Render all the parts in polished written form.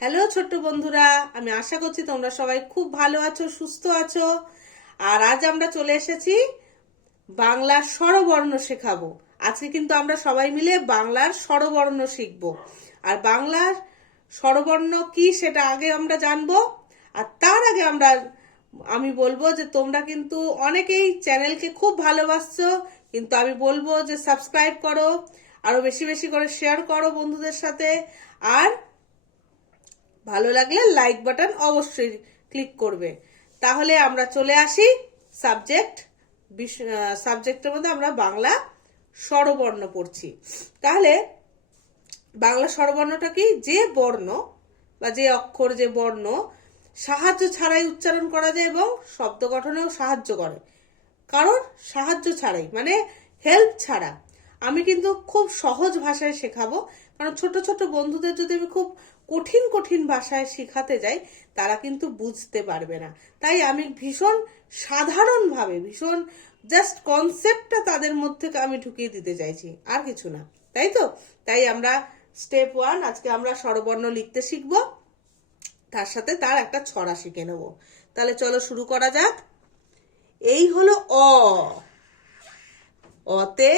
Hello ছোট্ট বন্ধুরা, আমি আশা করছি তোমরা সবাই খুব ভালো আছো, সুস্থ আছো। আর আজ আমরা চলে এসেছি বাংলার স্বরবর্ণ শেখাবো। আজকে কিন্তু আমরা সবাই মিলে বাংলার স্বরবর্ণ শিখবো। আর বাংলার স্বরবর্ণ কি সেটা আগে আমরা জানবো। আর তার আগে আমি বলবো যে তোমরা কিন্তু অনেকেই চ্যানেলকে খুব ভালোবাসছো, কিন্তু আমি বলবো যে সাবস্ক্রাইব করো, আরো বেশি বেশি করে শেয়ার করো বন্ধুদের সাথে। আর ভালো লাগলে লাইক বাটন অবশ্যই ক্লিক করবে। তাহলে আমরা চলে আসি সাবজেক্টের মধ্যে। আমরা বাংলা স্বরবর্ণ পড়ছি। তাহলে বাংলা স্বরবর্ণটা কি? যে বর্ণ বা যে অক্ষর, যে বর্ণ সাহায্য ছাড়াই উচ্চারণ করা যায় এবং শব্দ গঠনেও সাহায্য করে। কারোর সাহায্য ছাড়াই, মানে হেল্প ছাড়া। আমি কিন্তু খুব সহজ ভাষায় শেখাবো, কারণ ছোট ছোট বন্ধুদের যদি আমি খুব কঠিন কঠিন ভাষায় শেখাতে যাই তারা কিন্তু বুঝতে পারবে না। তাই আমি ভীষণ সাধারণভাবে, ভীষণ জাস্ট কনসেপ্টটা তাদের মধ্যে আমি ঢুকিয়ে দিতে চাইছি, আর কিছু না। তাই তো? তাই আমরা স্টেপ 1 আজকে আমরা স্বরবর্ণ লিখতে শিখবো, তার সাথে তার একটা ছড়া শিখে নেব। তাহলে চলো শুরু করা যাক। এই হলো অ। অতে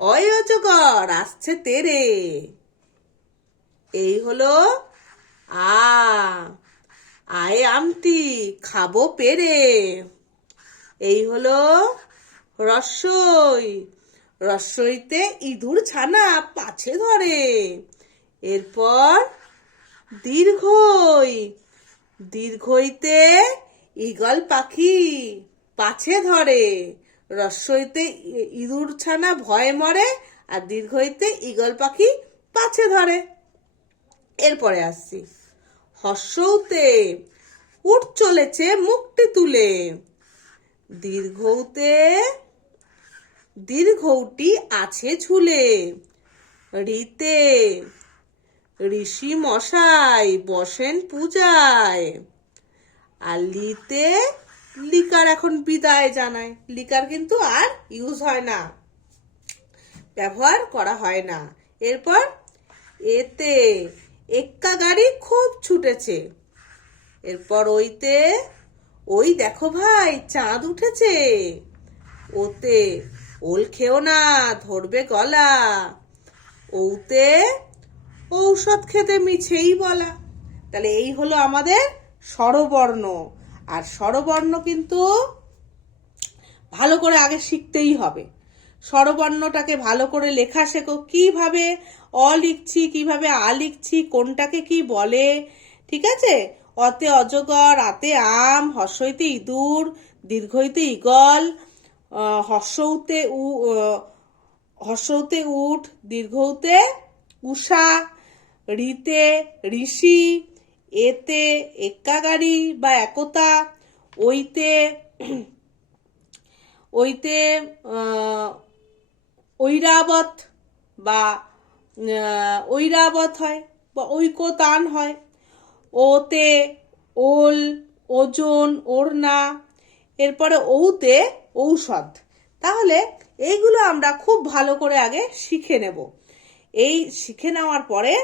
অজগর আসছে তেরে। এই হলো আ। আয় আমটি খাবো পেরে। এই হলো রস্যই। রস্যইতে ইঁদুর ছানা পাছে ধরে। এরপর দীর্ঘই। দীর্ঘইতে ঈগল পাখি পাছে ধরে। রস্যইতে ইঁদুর ছানা ভয়ে মরে, আর দীর্ঘইতে ঈগল পাখি পাছে ধরে। এরপরে আসছি হর্ষৌতে উঠ চলেছে মুখটি তুলে। দীর্ঘৌতে দীর্ঘৌটি আছে ঝুলে। ঋতে ঋষি মশাই বসেন পূজায়। আর লিতে লিকার এখন বিদায় জানায়। লিকার কিন্তু আর ইউজ হয় না, ব্যবহার করা হয় না। এরপর এতে এক্কা গাড়ি খুব ছুটেছে। এরপর ওইতে ওই দেখো ভাই চাঁদ উঠেছে। ওতে ওল খেও না ধরবে গলা। ওতে ঔষধ খেতে মিছেই বলা। তাহলে এই হলো আমাদের স্বরবর্ণ। আর স্বরবর্ণ কিন্তু ভালো করে আগে শিখতেই হবে। স্বরবর্ণটাকে ভালো করে লেখা শেখো, কিভাবে অ লিখছি, কিভাবে আ লিখছি, কোনটাকে কি বলে। ঠিক আছে? অতে অজগর, আতে আম, হর্ষইতে ইঁদুর, দীর্ঘইতে ঈগল, হর্ষৌতে হর্ষৌতে উঠ, দীর্ঘৌতে উষা, ঋতে ঋষি, এতে এক্কাগাড়ি বা একতা, ওইতে ওইতে ঐরাবত বা ঐরাবত হয় বা ঐকতান হয়। ওতে ওল, ওজন, ওড়না। এরপরে ঔতে ঔষধ। তাহলে এইগুলো আমরা খুব ভালো করে আগে শিখে নেব। এই শিখে নেওয়ার পরে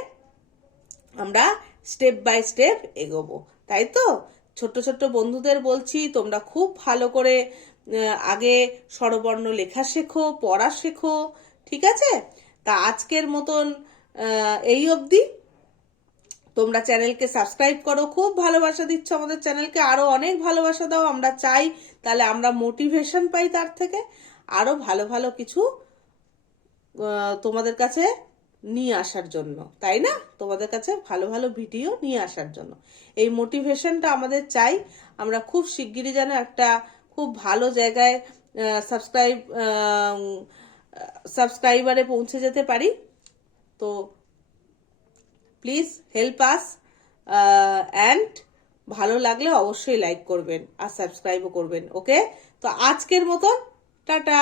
আমরা স্টেপ বাই স্টেপ এগোবো। তাই তো? ছোট্ট ছোট্ট বন্ধুদের বলছি, তোমরা খুব ভালো করে আগে স্বরবর্ণ লেখা শেখো, পড়া শেখো। ঠিক আছে? তা আজকের মতন এই অবধি। তোমরা চ্যানেলকে সাবস্ক্রাইব করো, খুব ভালোবাসা দিচ্ছ আমাদের চ্যানেলকে, আরো অনেক ভালোবাসা দাও। আমরা চাই তাহলে আমরা মোটিভেশন পাই তার থেকে আরো ভালো ভালো কিছু তোমাদের কাছে নিয়ে আসার জন্য, তাই না? তোমাদের কাছে ভালো ভালো ভিডিও নিয়ে আসার জন্য এই মোটিভেশনটা আমাদের চাই। আমরা খুব শিগগিরই যেন একটা খুব ভালো জায়গায় সাবস্ক্রাইবারে পৌঁছে যেতে পারি। তো প্লিজ হেল্প আস, অ্যান্ড ভালো লাগলে অবশ্যই লাইক করবেন আর সাবস্ক্রাইবও করবেন। ওকে? তো আজকের মতন টাটা।